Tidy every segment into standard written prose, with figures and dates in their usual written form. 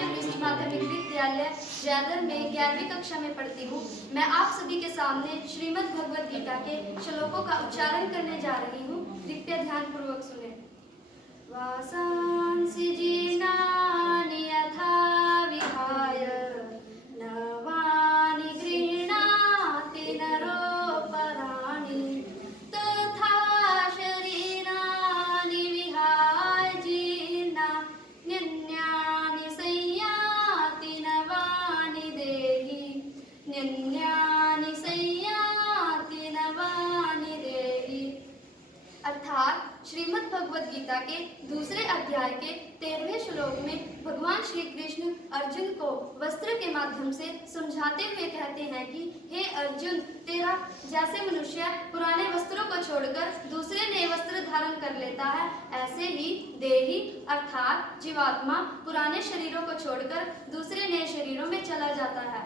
शासकीय वरिष्ठ माध्यमिक विद्यालय जयदर में 11वीं कक्षा में पढ़ती हूँ। मैं आप सभी के सामने श्रीमद् भगवद गीता के श्लोकों का उच्चारण करने जा रही हूँ। कृपया ध्यान पूर्वक सुने। वासांसि जीर्णानि यथा विहाय नवानि गृह्णाति नरोपराणि तथा शरीराणि विहाय जीर्णान्यन्यानि संयाति नवानि देहि न्यन्यानि संयाति नवानि देहि। अर्थात श्रीमद् भगवद गीता के दूसरे अध्याय के 13वें श्लोक में भगवान श्री कृष्ण अर्जुन को वस्त्र के माध्यम से समझाते हुए कहते हैं कि हे अर्जुन, तेरा जैसे मनुष्य पुराने वस्त्रों को छोड़कर दूसरे नए वस्त्र धारण कर लेता है, ऐसे ही देही अर्थात जीवात्मा पुराने शरीरों को छोड़कर दूसरे नए शरीरों में चला जाता है।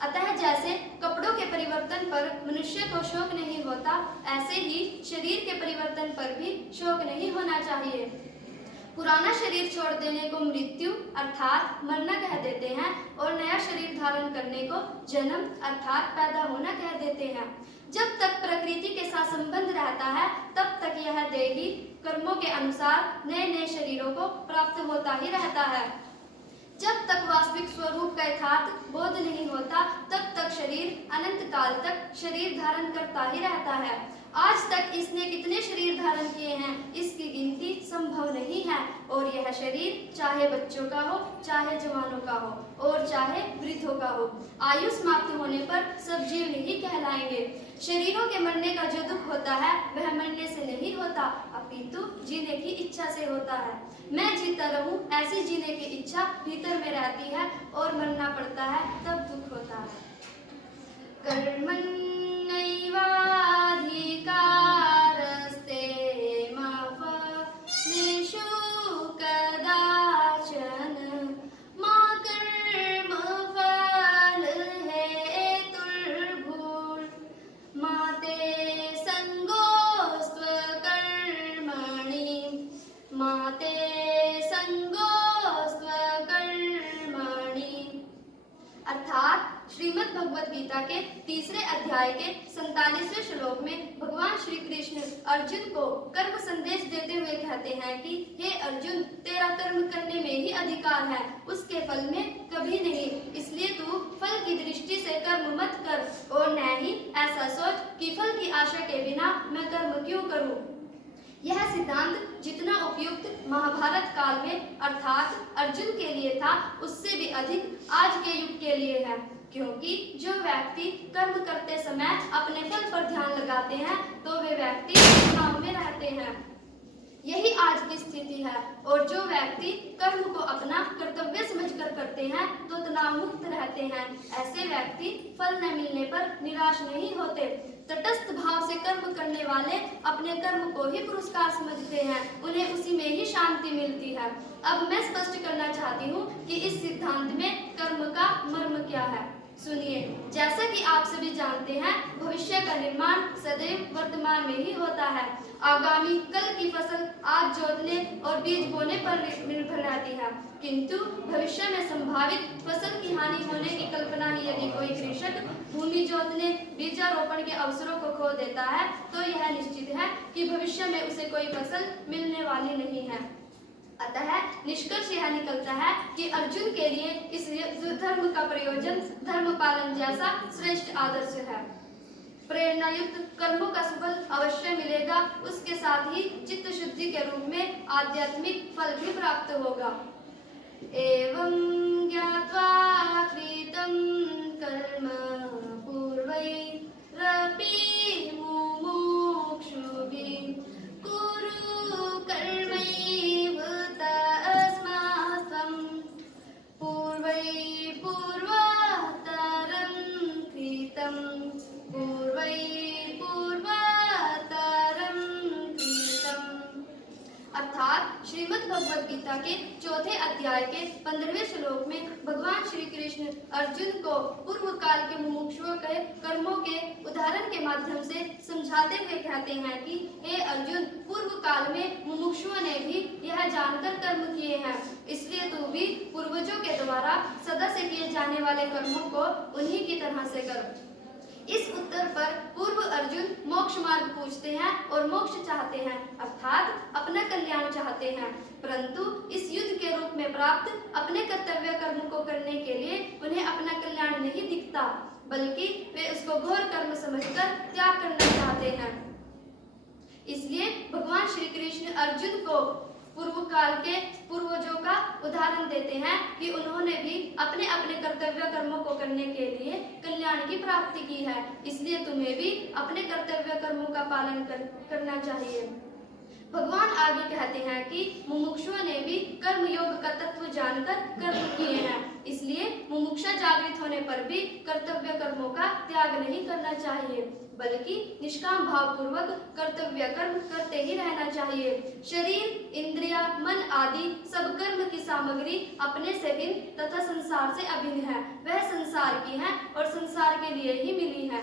अतः जैसे कपड़ों के परिवर्तन पर मनुष्य को शोक नहीं होता, ऐसे ही शरीर के परिवर्तन पर भी शोक नहीं होना चाहिए। पुराना शरीर छोड़ देने को मृत्यु अर्थात मरना कह देते हैं और नया शरीर धारण करने को जन्म अर्थात पैदा होना कह देते हैं। जब तक प्रकृति के साथ संबंध रहता है, तब तक यह देही कर्मों के अनुसार नए नए शरीरों को प्राप्त होता ही रहता है। जब तक वास्तविक स्वरूप का यथार्थ बोध नहीं होता, तब तक शरीर अनंत काल तक शरीर धारण करता ही रहता है। आज तक इसने कितने शरीर धारण किए हैं, इसकी गिनती संभव नहीं है। और यह शरीर चाहे बच्चों का हो, चाहे जवानों का हो और चाहे वृद्धों का हो, आयु समाप्त होने पर सब जीव नहीं कहलाएंगे। शरीरों के मरने का जो दुख होता है, वह मरने से नहीं होता, अपितु जीने की इच्छा से होता है। मैं जीता रहूं, ऐसी जीने की इच्छा भीतर में रहती है और मरना पड़ता है, तब दुख होता है। कर्मण्यैवाधिकारस्ते मा फलेषु कदाचन मा कर्मफल हेतुर्भूर् मा ते संगोऽस्त्वकर्मणि मा ते अर्थात श्रीमद् भगवद गीता के तीसरे अध्याय के 47वें श्लोक में भगवान श्री कृष्ण अर्जुन को कर्म संदेश देते हुए कहते हैं कि हे अर्जुन, तेरा कर्म करने में ही अधिकार है, उसके फल में कभी नहीं। इसलिए तू फल की दृष्टि से कर्म मत कर और न ही ऐसा सोच कि फल की आशा के बिना मैं कर्म क्यों करूं। यह सिद्धांत जितना उपयुक्त महाभारत काल में अर्थात अर्जुन के लिए था, उससे भी अधिक आज के युग के लिए है। क्योंकि जो व्यक्ति कर्म करते समय अपने फल पर ध्यान लगाते हैं, तो वे व्यक्ति तनाव में रहते हैं। यही आज की स्थिति है। और जो व्यक्ति कर्म को अपना कर्तव्य समझकर करते हैं, तो तनाव मुक्त रहते हैं। ऐसे व्यक्ति फल न मिलने पर निराश नहीं होते। तटस्थ भाव से कर्म करने वाले अपने कर्म को ही पुरस्कार समझते हैं, उन्हें उसी में ही शांति मिलती है। अब मैं स्पष्ट करना चाहती हूँ कि इस सिद्धांत में कर्म का मर्म क्या है। सुनिए, जैसा कि आप सभी जानते हैं, भविष्य का निर्माण सदैव वर्तमान में ही होता है। आगामी कल की फसल आज जोतने और बीज बोने पर निर्भर रहती है, किंतु भविष्य में संभावित फसल की हानि होने की कल्पना ही यदि कोई कृषक भूमि जोतने बीजारोपण के अवसरों को खो देता है, तो यह निश्चित है कि भविष्य में उसे कोई फसल मिलने वाली नहीं है। अतः निष्कर्ष यह निकलता है कि अर्जुन के लिए इस धर्म का प्रयोजन धर्म पालन जैसा श्रेष्ठ आदर्श है। प्रेरणायुक्त कर्मों का सुफल अवश्य मिलेगा, उसके साथ ही चित्त शुद्धि के रूप में आध्यात्मिक फल भी प्राप्त होगा। एवं ज्ञात्वा कृतं कर्म पूर्वैरपि मुमुक्षुभिः कुरु कर्मैव तस्मात् पूर्वैः पूर्वतरं कृतं अर्थात श्रीमद् भगवद गीता के चौथे अध्याय के 15वें श्लोक में भगवान श्री कृष्ण अर्जुन को पूर्व काल के मुमुक्षुओं के कर्मों के उदाहरण के माध्यम से समझाते हुए कहते हैं कि हे अर्जुन, पूर्व काल में मुमुक्षुओं ने भी यह जानकर कर्म किए हैं, इसलिए तू भी पूर्वजों के द्वारा सदा से किए जाने वाले कर्मों को उन्हीं की तरह से कर। इस उत्तर पर पूर्व अर्जुन मोक्ष मार्ग पूछते हैं और मोक्ष चाहते हैं, अर्थात अपना कल्याण चाहते हैं, परंतु इस युद्ध के रूप में प्राप्त अपने कर्तव्य कर्म को करने के लिए उन्हें अपना कल्याण नहीं दिखता, बल्कि वे उसको घोर कर्म समझकर त्याग करना चाहते हैं। इसलिए भगवान श्री कृष्ण अर्जुन को पूर्व काल के पूर्वजों का उदाहरण देते हैं कि उन्होंने भी अपने अपने कर्तव्य कर्मों को करने के लिए कल्याण की प्राप्ति की है, इसलिए तुम्हें भी अपने कर्तव्य कर्मों का पालन करना चाहिए। भगवान आगे कहते हैं कि मुमुक्षुओं ने भी कर्म योग का तत्व जानकर कर्म किए हैं, इसलिए मुमुक्षा जागृत होने पर भी कर्तव्य कर्मों का त्याग नहीं करना चाहिए, बल्कि निष्काम भाव पूर्वक कर्तव्य कर्म करते ही रहना चाहिए। शरीर, इंद्रिया, मन आदि सब कर्म की सामग्री अपने से भिन्न तथा संसार से अभिन्न है, वह संसार की है और संसार के लिए ही मिली है।